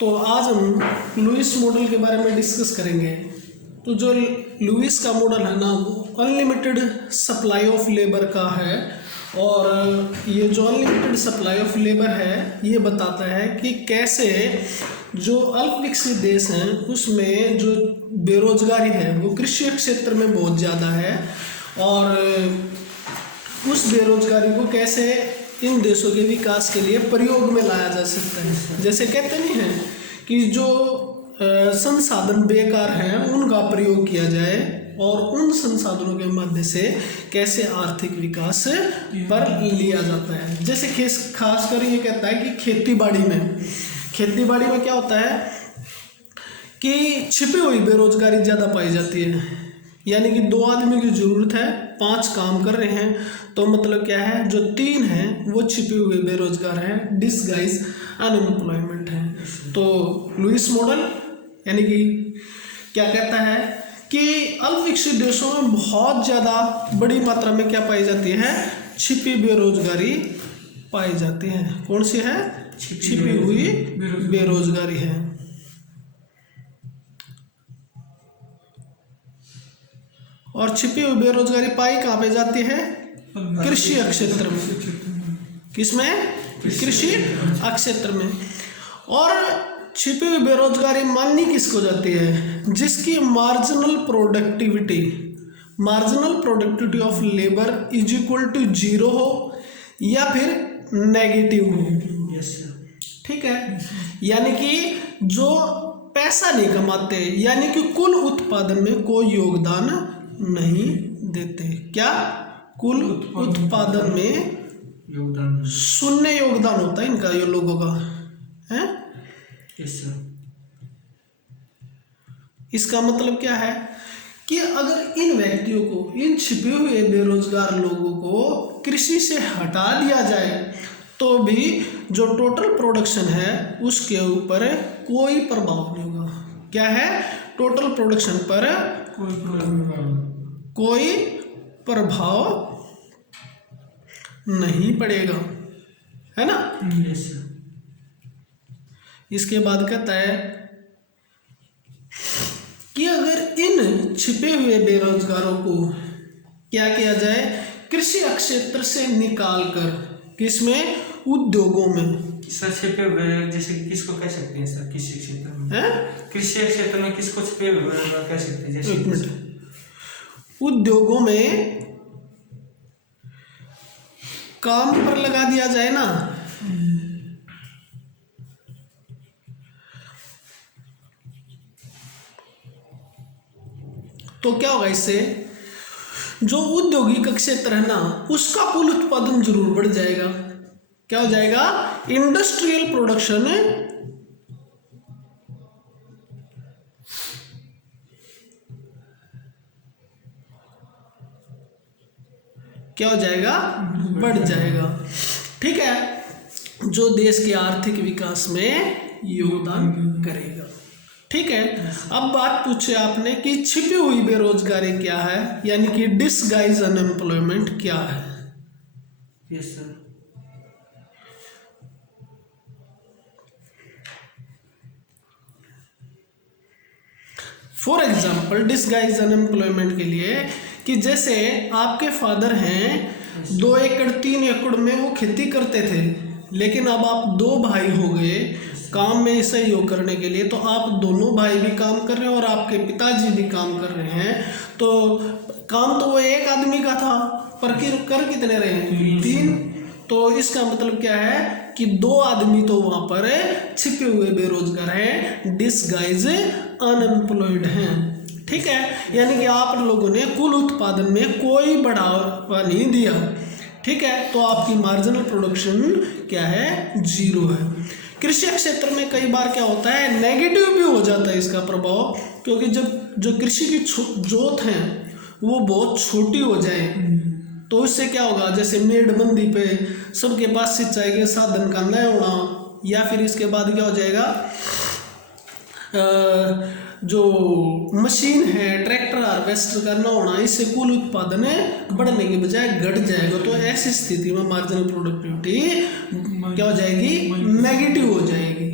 तो आज हम लुईस मॉडल के बारे में डिस्कस करेंगे। तो जो लुईस का मॉडल है ना, वो अनलिमिटेड सप्लाई ऑफ लेबर का है। और ये जो अनलिमिटेड सप्लाई ऑफ लेबर है, ये बताता है कि कैसे जो अल्प विकसित देश हैं उसमें जो बेरोजगारी है वो कृषि क्षेत्र में बहुत ज़्यादा है, और उस बेरोजगारी को कैसे इन देशों के विकास के लिए प्रयोग में लाया जा सकता है। जैसे कहते नहीं हैं कि जो संसाधन बेकार हैं उनका प्रयोग किया जाए और उन संसाधनों के मध्य से कैसे आर्थिक विकास पर लिया जाता है। जैसे खासकर ये कहता है कि खेती बाड़ी में क्या होता है कि छिपी हुई बेरोजगारी ज़्यादा पाई जाती है। यानी कि 2 आदमी की ज़रूरत है, 5 काम कर रहे हैं, तो मतलब क्या है, जो 3 हैं वो छिपे हुए बेरोजगार हैं, डिसगाइज अनएम्प्लॉयमेंट है। तो लुईस मॉडल यानी कि क्या कहता है कि अल्प विकसित देशों में बहुत ज़्यादा बड़ी मात्रा में क्या पाई जाती है, छिपी बेरोजगारी पाई जाती है। कौन सी है? छिपी हुई बेरोजगारी है। और छिपी हुई बेरोजगारी पाई कहाँ पे जाती है? कृषि क्षेत्र में। किसमें? कृषि क्षेत्र में। और छिपी हुई बेरोजगारी माननी किसको जाती है? जिसकी marginal productivity of labour is equal to 0 हो या फिर नेगेटिव हो। ठीक है, यानी कि जो पैसा नहीं कमाते, यानी कि कुल उत्पादन में कोई योगदान नहीं देते। क्या? कुल उत्पादन में योगदान, शून्य योगदान होता है इनका, ये लोगों का है। इसका मतलब क्या है कि अगर इन व्यक्तियों को, इन छिपे हुए बेरोजगार लोगों को कृषि से हटा दिया जाए तो भी जो टोटल प्रोडक्शन है उसके ऊपर कोई प्रभाव नहीं होगा। क्या है? टोटल प्रोडक्शन पर कोई प्रभाव नहीं पड़ेगा, है ना। इसके बाद कहता है कि अगर इन छिपे हुए बेरोजगारों को क्या किया जाए, कृषि क्षेत्र से निकाल कर, किसमें? उद्योगों में। सर छिपे हुए जैसे किसको कह सकते हैं सर? कृषि क्षेत्र में, कृषि क्षेत्र में किसको छिपे हुए कह सकते हैं? जैसे 1 मिनट। उद्योगों में काम पर लगा दिया जाए ना, तो क्या होगा? इससे जो औद्योगिक क्षेत्र है ना उसका कुल उत्पादन जरूर बढ़ जाएगा। क्या हो जाएगा? इंडस्ट्रियल प्रोडक्शन क्या हो जाएगा? बढ़ जाएगा। ठीक है, जो देश के आर्थिक विकास में योगदान करेगा। ठीक है, अब बात पूछे आपने कि छिपी हुई बेरोजगारी क्या है, यानी कि डिसगाइज अनएम्प्लॉयमेंट क्या है। Yes sir. For example disguise unemployment के लिए कि जैसे आपके फादर हैं, 2 एकड़ 3 एकड़ में वो खेती करते थे, लेकिन अब आप 2 भाई हो गए काम में सहयोग करने के लिए, तो आप दोनों भाई भी काम कर रहे हैं और आपके पिताजी भी काम कर रहे हैं। तो काम तो वो एक आदमी का था, पर कर कितने रहे हैं? 3। तो इसका मतलब क्या है कि 2 आदमी तो वहाँ पर छिपे हुए बेरोजगार हैं, डिसगाइज अनएम्प्लॉयड हैं। ठीक है, यानी कि आप लोगों ने कुल उत्पादन में कोई बढ़ावा नहीं दिया। ठीक है, तो आपकी मार्जिनल प्रोडक्शन क्या है? 0 है। कृषि क्षेत्र में कई बार क्या होता है, नेगेटिव भी हो जाता है इसका प्रभाव, क्योंकि जब जो कृषि की जोत है वो बहुत छोटी हो जाए तो इससे क्या होगा, जैसे मेड़बंदी पे सबके पास सिंचाई के साधन का न होना, या फिर इसके बाद क्या हो जाएगा, जो मशीन है ट्रैक्टर हार्वेस्टर का न होना, इससे कुल उत्पादन बढ़ने के बजाय घट जाएगा। तो ऐसी स्थिति में मार्जिनल प्रोडक्टिविटी क्या हो जाएगी? नेगेटिव हो जाएगी।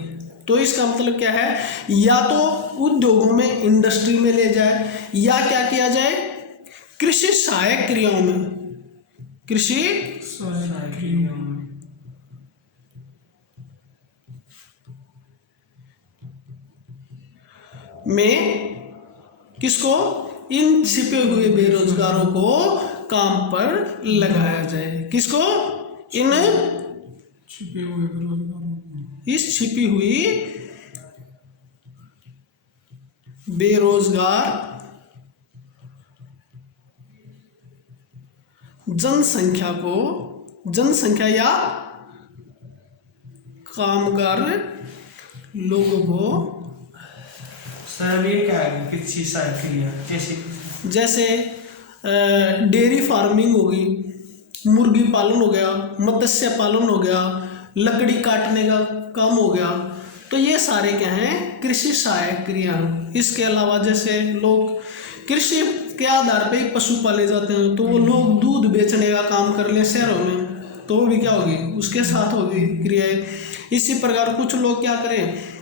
तो इसका मतलब क्या है, या तो उद्योगों में, इंडस्ट्री में ले जाए, या क्या किया जाए, कृषि सहायक क्रियाओं में, कृषि सहायक क्रियाओं में किसको, इन छिपे हुए बेरोजगारों को काम पर लगाया जाए। किसको, इन छिपे हुए बेरोजगारों, इस छिपी हुई बेरोजगार जनसंख्या को, जनसंख्या या कामगार लोगों को, सर अब ये क्या है कृषि सहायक क्रिया, जैसे डेयरी फार्मिंग होगी, मुर्गी पालन हो गया, मत्स्य पालन हो गया, लकड़ी काटने का काम हो गया, तो ये सारे क्या हैं, कृषि सहायक क्रिया हैं। इसके अलावा जैसे लोग कृषि के आधार पे ही पशु पाले जाते हैं, तो वो लोग दूध बेचने का काम कर लें शहरों में, तो वो भी क्या होगी, उसके साथ होगी क्रियाएं। इसी प्रकार कुछ लोग क्या करें,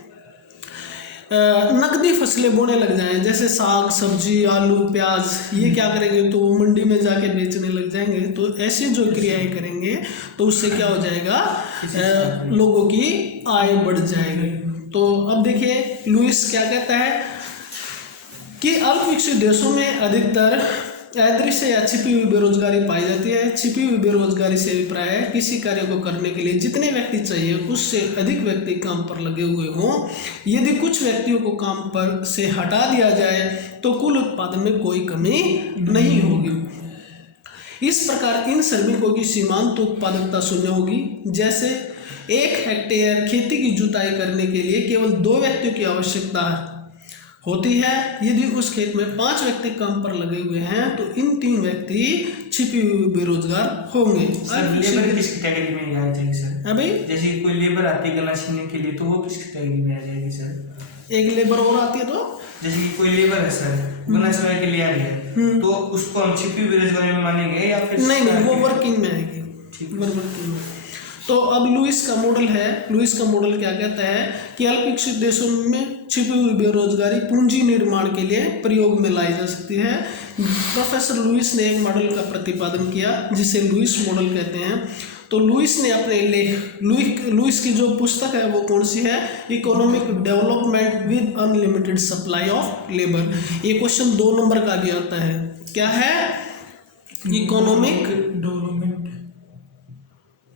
नकदी फसलें बोने लग जाएं, जैसे साग सब्जी, आलू प्याज, ये क्या करेंगे, तो वो मंडी में जाके बेचने लग जाएंगे। तो ऐसी जो क्रियाएं करेंगे तो उससे क्या हो जाएगा, लोगों की आय बढ़ जाएगी। तो अब देखिए लुईस क्या कहता है कि अल्प विकसित देशों में अधिकतर अदृश्य या छिपी हुई बेरोजगारी पाई जाती है। छिपी हुई बेरोजगारी से अभिप्राय है किसी कार्य को करने के लिए जितने व्यक्ति चाहिए उससे अधिक व्यक्ति काम पर लगे हुए हों। यदि कुछ व्यक्तियों को काम पर से हटा दिया जाए तो कुल उत्पादन में कोई कमी नहीं होगी। इस प्रकार इन श्रमिकों की सीमांत उत्पादकता शून्य होगी। जैसे 1 हेक्टेयर खेती की जुताई करने के लिए केवल 2 व्यक्तियों की आवश्यकता होती है। यदि उस खेत में 5 व्यक्ति काम पर लगे हुए हैं तो इन 3 व्यक्ति छिपी हुई बेरोजगार होंगे। लेबर किस कैटेगरी में आ जाएगी सर? अभी जैसे कोई लेबर आती है गन्ना छीनने के लिए तो वो किस कैटेगरी में आ जाएगी सर? एक लेबर और आती है तो जैसे कि कोई लेबर है सर, गन्ना छीनने के लिए आ रही है, तो उसको हम छिपी हुई बेरोजगारी में मानेंगे या फिर नहीं, वो वर्किंग में आएगी। ठीक, वर्किंग में। तो अब लुईस का मॉडल है, लुईस का मॉडल क्या कहता है कि अल्प विकसित देशों में छिपी हुई बेरोजगारी पूंजी निर्माण के लिए प्रयोग में लाई जा सकती है। प्रोफेसर लुईस ने एक मॉडल का प्रतिपादन किया जिसे लुईस मॉडल कहते हैं। तो लुईस ने अपने लेख, लुईस की जो पुस्तक है वो कौन सी है, economic development with unlimited supply of labour. ये क्वेश्चन 2 नंबर का भी आता है। क्या है, economic development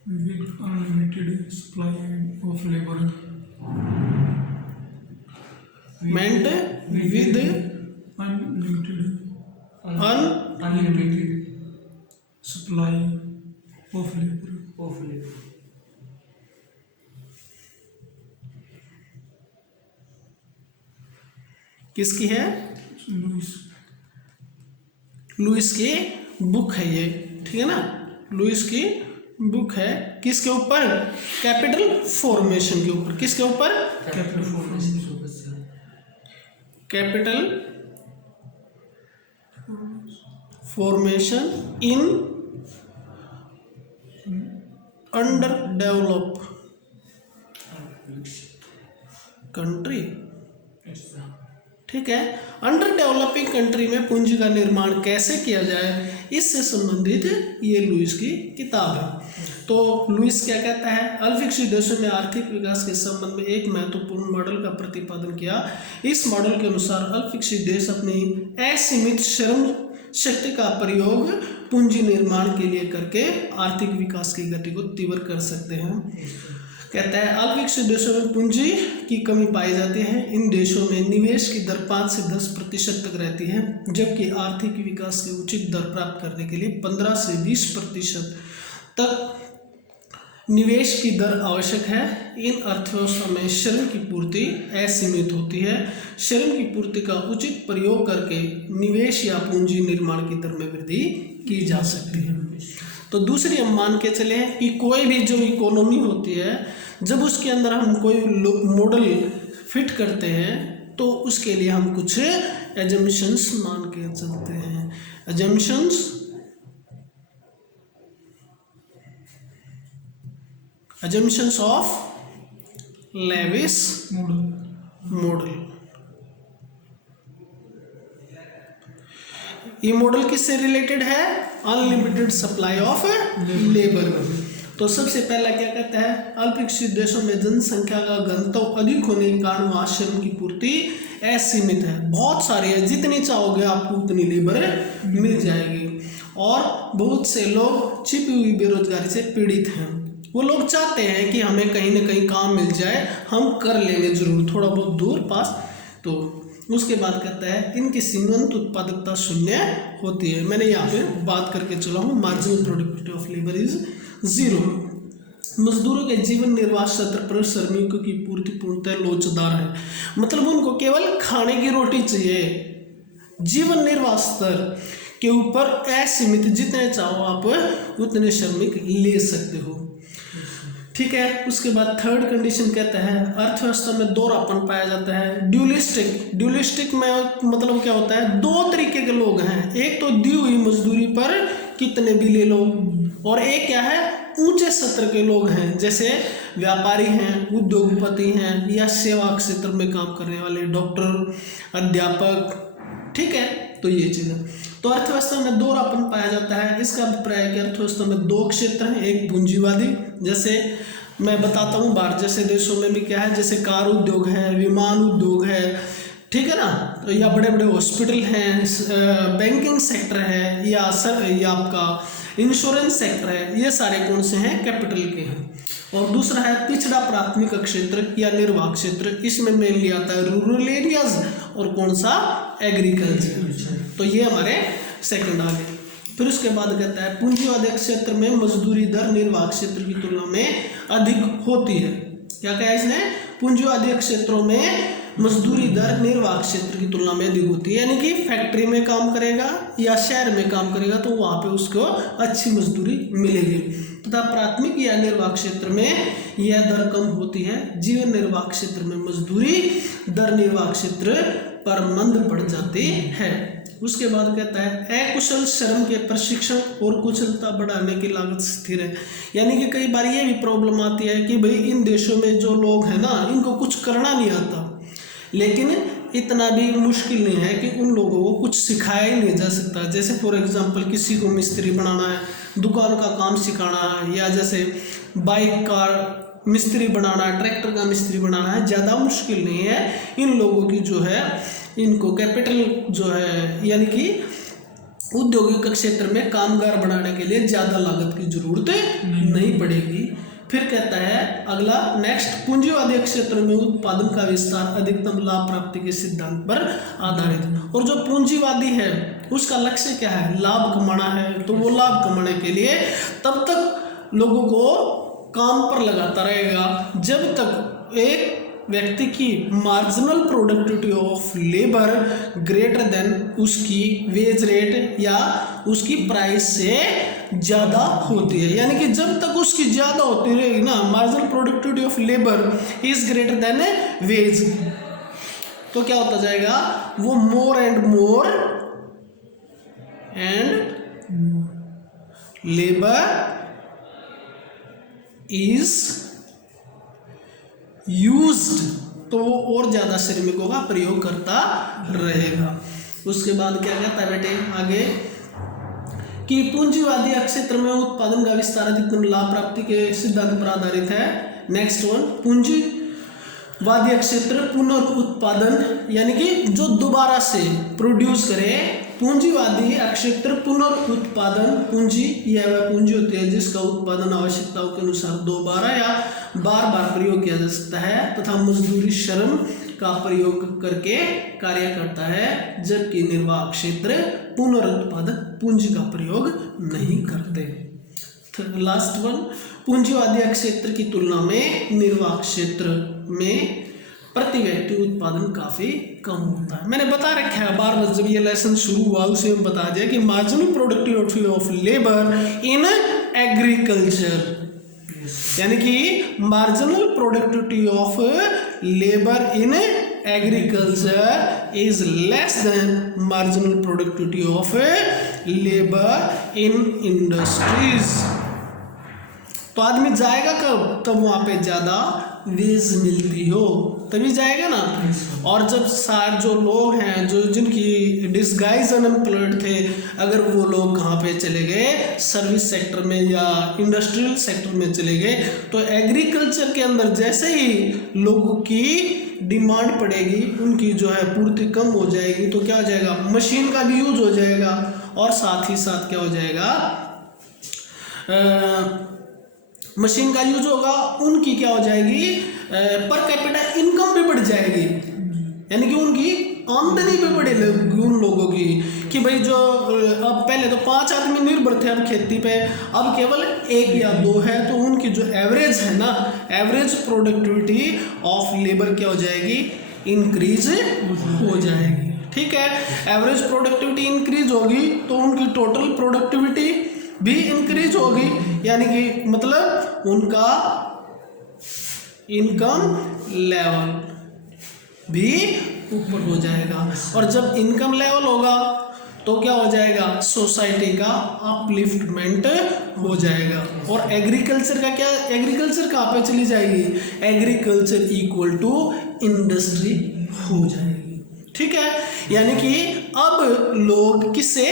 with unlimited supply of labor meant with unlimited supply of labor किसकी है, लुईस की बुक है ये, ठीक है ना। लुईस की बुक है किसके ऊपर, कैपिटल फॉर्मेशन के ऊपर। किसके ऊपर, कैपिटल फॉर्मेशन के ऊपर sir. Capital formation in under develop country, ठीक है। अंडर डेवलपिंग कंट्री में पूंजी का निर्माण कैसे किया जाए, इससे संबंधित ये लुईस की किताब है। तो लुईस क्या कहता है, अल्प विकसित देशों में आर्थिक विकास के संबंध में एक महत्वपूर्ण मॉडल का प्रतिपादन किया। इस मॉडल के अनुसार अल्प विकसित देश अपनी असीमित श्रम शक्ति का प्रयोग पूंजी निर्माण के लिए करके आर्थिक विकास की गति को तीव्र कर सकते हैं। कहता है अल्प विकसित देशों में पूंजी की कमी पाई जाती है। इन देशों में निवेश की दर 5 से 10% तक रहती है, जबकि आर्थिक विकास की उचित दर प्राप्त करने के लिए 15 से 20% तक निवेश की दर आवश्यक है। इन अर्थव्यवस्था में श्रम की पूर्ति असीमित होती है। श्रम की पूर्ति का उचित प्रयोग करके निवेश या पूंजी निर्माण की दर में वृद्धि की जा सकती है। तो दूसरी हम मान के चले कि कोई भी जो इकोनॉमी होती है, जब उसके अंदर हम कोई मॉडल फिट करते हैं तो उसके लिए हम कुछ एजम्पशंस मान के चलते हैं। Assumptions of Lewis model. ये मॉडल किससे रिलेटेड है? Unlimited supply of labour. तो सबसे पहला क्या कहता है, अल्पविकसित देशों में जनसंख्या का घनत्व अधिक होने के कारण वहां श्रम की पूर्ति असीमित है, बहुत सारी है, जितनी चाहोगे आपको उतनी लेबर मिल जाएगी। और बहुत से लोग छिपी हुई बेरोजगारी से पीड़ित हैं। वो लोग चाहते हैं कि हमें कहीं ना कहीं काम मिल जाए, हम कर लेंगे जरूर थोड़ा बहुत दूर पास। तो उसके बाद कहता है इनकी सीमांत उत्पादकता शून्य होती है। मैंने यहाँ पे बात करके चला हूँ, marginal productivity of labour is 0। मजदूरों के जीवन निर्वाह सत्र पर श्रमिकों की पूर्ति पूर्णतः लोचदार है, मतलब उनको केवल खाने की रोटी चाहिए। जीवन निर्वाह स्तर के ऊपर असीमित, जितने चाहो आप उतने श्रमिक ले सकते हो, ठीक है। उसके बाद थर्ड कंडीशन कहता है अर्थव्यवस्था में दोहरापन पाया जाता है। ड्यूलिस्टिक में मतलब क्या होता है, दो तरीके के लोग हैं, एक तो दी हुई मजदूरी पर कितने भी ले लो, और एक क्या है, ऊंचे स्तर के लोग हैं, जैसे व्यापारी हैं, उद्योगपति हैं, या सेवा क्षेत्र में काम करने वाले डॉक्टर, अध्यापक, ठीक है। तो ये चीज़ है। तो अर्थव्यवस्था में दोहरापन पाया जाता है। इसका अभिप्राय है कि अर्थव्यवस्था में दो क्षेत्र हैं, एक पूंजीवादी, जैसे मैं बताता हूँ बाहर जैसे देशों में भी क्या है, जैसे कार उद्योग है, विमान उद्योग है, ठीक है ना, तो या बड़े बड़े हॉस्पिटल हैं, बैंकिंग सेक्टर है, या आपका इंश्योरेंस सेक्टर है, ये सारे कौन से हैं, कैपिटल के हैं। और दूसरा है पिछड़ा प्राथमिक क्षेत्र या निर्वाह क्षेत्र, इसमें मेनली आता है रूरल एरियाज और कौन सा, एग्रीकल्चर। तो ये हमारे सेकंड आ गए। फिर उसके बाद कहता है पूंजीवादी क्षेत्र में मजदूरी दर निर्वाह क्षेत्र की तुलना में अधिक होती है। क्या कहा इसने, पूंजीवादी क्षेत्रों में मजदूरी दर निर्वाह क्षेत्र की तुलना में अधिक होती है, यानी कि फैक्ट्री में काम करेगा या शहर में काम करेगा तो वहाँ पे उसको अच्छी मजदूरी मिलेगी, तथा प्राथमिक या निर्वाह क्षेत्र में यह दर कम होती है। जीवन निर्वाह क्षेत्र में मजदूरी दर निर्वाह क्षेत्र पर मंद पड़ जाती है। उसके बाद कहता है अकुशल श्रम के प्रशिक्षण और कुशलता बढ़ाने की लागत स्थिर है, यानी कि कई बार ये भी प्रॉब्लम आती है कि भाई इन देशों में जो लोग हैं ना, इनको कुछ करना नहीं आता, लेकिन इतना भी मुश्किल नहीं है कि उन लोगों को कुछ सिखाया ही नहीं जा सकता। जैसे फॉर एग्जांपल किसी को मिस्त्री बनाना है, दुकान का काम सिखाना है, या जैसे बाइक का मिस्त्री बनाना है, ट्रैक्टर का मिस्त्री बनाना है, ज़्यादा मुश्किल नहीं है। इन लोगों की जो है, इनको कैपिटल जो है, यानी कि औद्योगिक क्षेत्र में कामगार बनाने के लिए ज़्यादा लागत की जरूरत नहीं पड़ेगी। फिर कहता है अगला नेक्स्ट, पूंजीवादी क्षेत्र में उत्पादन का विस्तार अधिकतम लाभ प्राप्ति के सिद्धांत पर आधारित। और जो पूंजीवादी है उसका लक्ष्य क्या है, लाभ कमाना है। तो वो लाभ कमाने के लिए तब तक लोगों को काम पर लगाता रहेगा जब तक एक व्यक्ति की marginal productivity of labour greater than उसकी वेज रेट या उसकी प्राइस से ज़्यादा होती है। यानी कि जब तक उसकी ज़्यादा होती रहेगी ना, marginal productivity of labour is greater than wage, तो क्या होता जाएगा, वो more and more and labour is used, तो वो और ज़्यादा श्रमिकों का प्रयोग करता रहेगा। उसके बाद क्या कहता है बेटे आगे, कि पूंजीवादी क्षेत्र में उत्पादन का विस्तार अधिकतम लाभ प्राप्ति के सिद्धांत पर आधारित है। नेक्स्ट वन, पूंजीवादी क्षेत्र पुनर्उत्पादन, यानी कि जो दोबारा से प्रोड्यूस करे। पूंजीवादी क्षेत्र पुनर्उत्पादन, पूंजी यह वह पूंजी होती है जिसका उत्पादन आवश्यकताओं के अनुसार दोबारा या बार बार प्रयोग किया जा सकता है तथा मजदूरी श्रम का प्रयोग करके कार्य करता है, जबकि निर्वाह क्षेत्र पुनरुत्पादक पूंजी का प्रयोग नहीं करते। लास्ट वन, पूंजीवादी क्षेत्र की तुलना में निर्वाह क्षेत्र में प्रति व्यक्ति उत्पादन काफी कम होता है। मैंने बता रखा है बार बार, जब ये लेसन शुरू हुआ उसे हम बता दिया कि marginal productivity of labour in agriculture, यानी कि marginal productivity of labour in agriculture is less than marginal productivity of labour in industries. तो आदमी जाएगा कब, तब वहां पे ज्यादा वेज मिलती हो तभी जाएगा ना। और जब सारे जो लोग हैं जो जिनकी डिसगाइज अनएम्प्लॉयड थे, अगर वो लोग कहाँ पे चले गए, सर्विस सेक्टर में या इंडस्ट्रियल सेक्टर में चले गए, तो एग्रीकल्चर के अंदर जैसे ही लोगों की डिमांड पड़ेगी, उनकी जो है पूर्ति कम हो जाएगी, तो क्या हो जाएगा, मशीन का भी यूज हो जाएगा और साथ ही साथ क्या हो जाएगा, मशीन का यूज होगा, उनकी क्या हो जाएगी, पर कैपिटा इनकम भी बढ़ जाएगी, यानी कि उनकी आमदनी भी बढ़ेगी उन लोगों की, कि भाई जो अब पहले तो 5 आदमी निर्भर थे अब खेती पे, अब केवल 1 या 2 है, तो उनकी जो एवरेज है ना, एवरेज प्रोडक्टिविटी ऑफ लेबर क्या हो जाएगी, इंक्रीज हो जाएगी। ठीक है, एवरेज प्रोडक्टिविटी इंक्रीज होगी तो उनकी टोटल प्रोडक्टिविटी भी इंक्रीज होगी, यानी कि मतलब उनका इनकम लेवल भी ऊपर हो जाएगा। और जब इनकम लेवल होगा तो क्या हो जाएगा, सोसाइटी का अपलिफ्टमेंट हो जाएगा। और एग्रीकल्चर का क्या, एग्रीकल्चर कहाँ पे चली जाएगी, एग्रीकल्चर इक्वल टू इंडस्ट्री हो जाएगी। ठीक है, यानी कि अब लोग किसे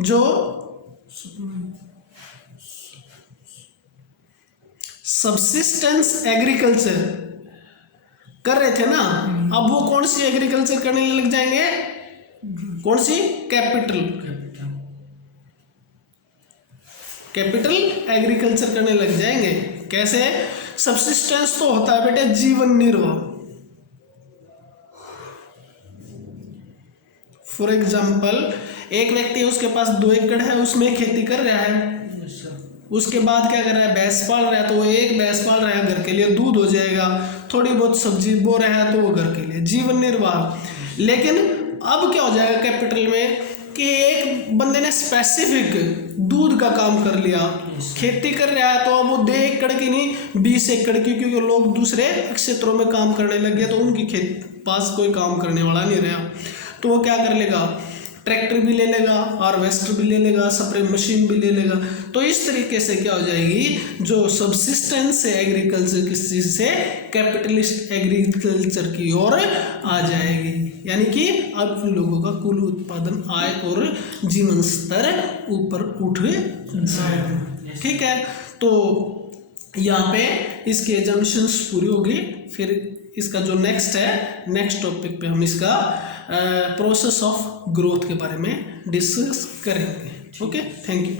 जो सब्सिस्टेंस एग्रीकल्चर कर रहे थे ना, अब वो कौन सी एग्रीकल्चर करने लग जाएंगे, कौन सी, कैपिटल एग्रीकल्चर करने लग जाएंगे। कैसे, सब्सिस्टेंस तो होता है बेटे जीवन निर्वाह। फॉर एग्जाम्पल, एक व्यक्ति है, उसके पास 2 एकड़ है, उसमें खेती कर रहा है, उसके बाद क्या कर रहा है, भैंस पाल रहा है, तो वो एक भैंस पाल रहा है, घर के लिए दूध हो जाएगा, थोड़ी बहुत सब्जी बो रहा है, तो वो घर के लिए जीवन निर्वाह। लेकिन अब क्या हो जाएगा कैपिटल में, कि एक बंदे ने स्पेसिफिक दूध का काम कर लिया, खेती कर रहा है, तो अब वो 2 एकड़ की नहीं 20 एकड़ की, क्योंकि लोग दूसरे क्षेत्रों में काम करने लग गए, तो उनकी पास कोई काम करने वाला नहीं रहा, तो वो क्या कर लेगा, ट्रैक्टर भी ले लेगा, हार्वेस्टर भी ले लेगा, स्प्रे मशीन भी ले लेगा। तो इस तरीके से क्या हो जाएगी, जो सब्सिस्टेंस है एग्रीकल्चर किस चीज से, कैपिटलिस्ट एग्रीकल्चर की ओर आ जाएगी, यानी कि अब लोगों का कुल उत्पादन, आय और जीवन स्तर ऊपर उठ जाएगा। ठीक है, तो यहाँ पे इसके एजम्पशंस पूरी होगी। फिर इसका जो नेक्स्ट टॉपिक पे हम इसका प्रोसेस ऑफ ग्रोथ के बारे में डिस्कस करेंगे। Okay, thank you.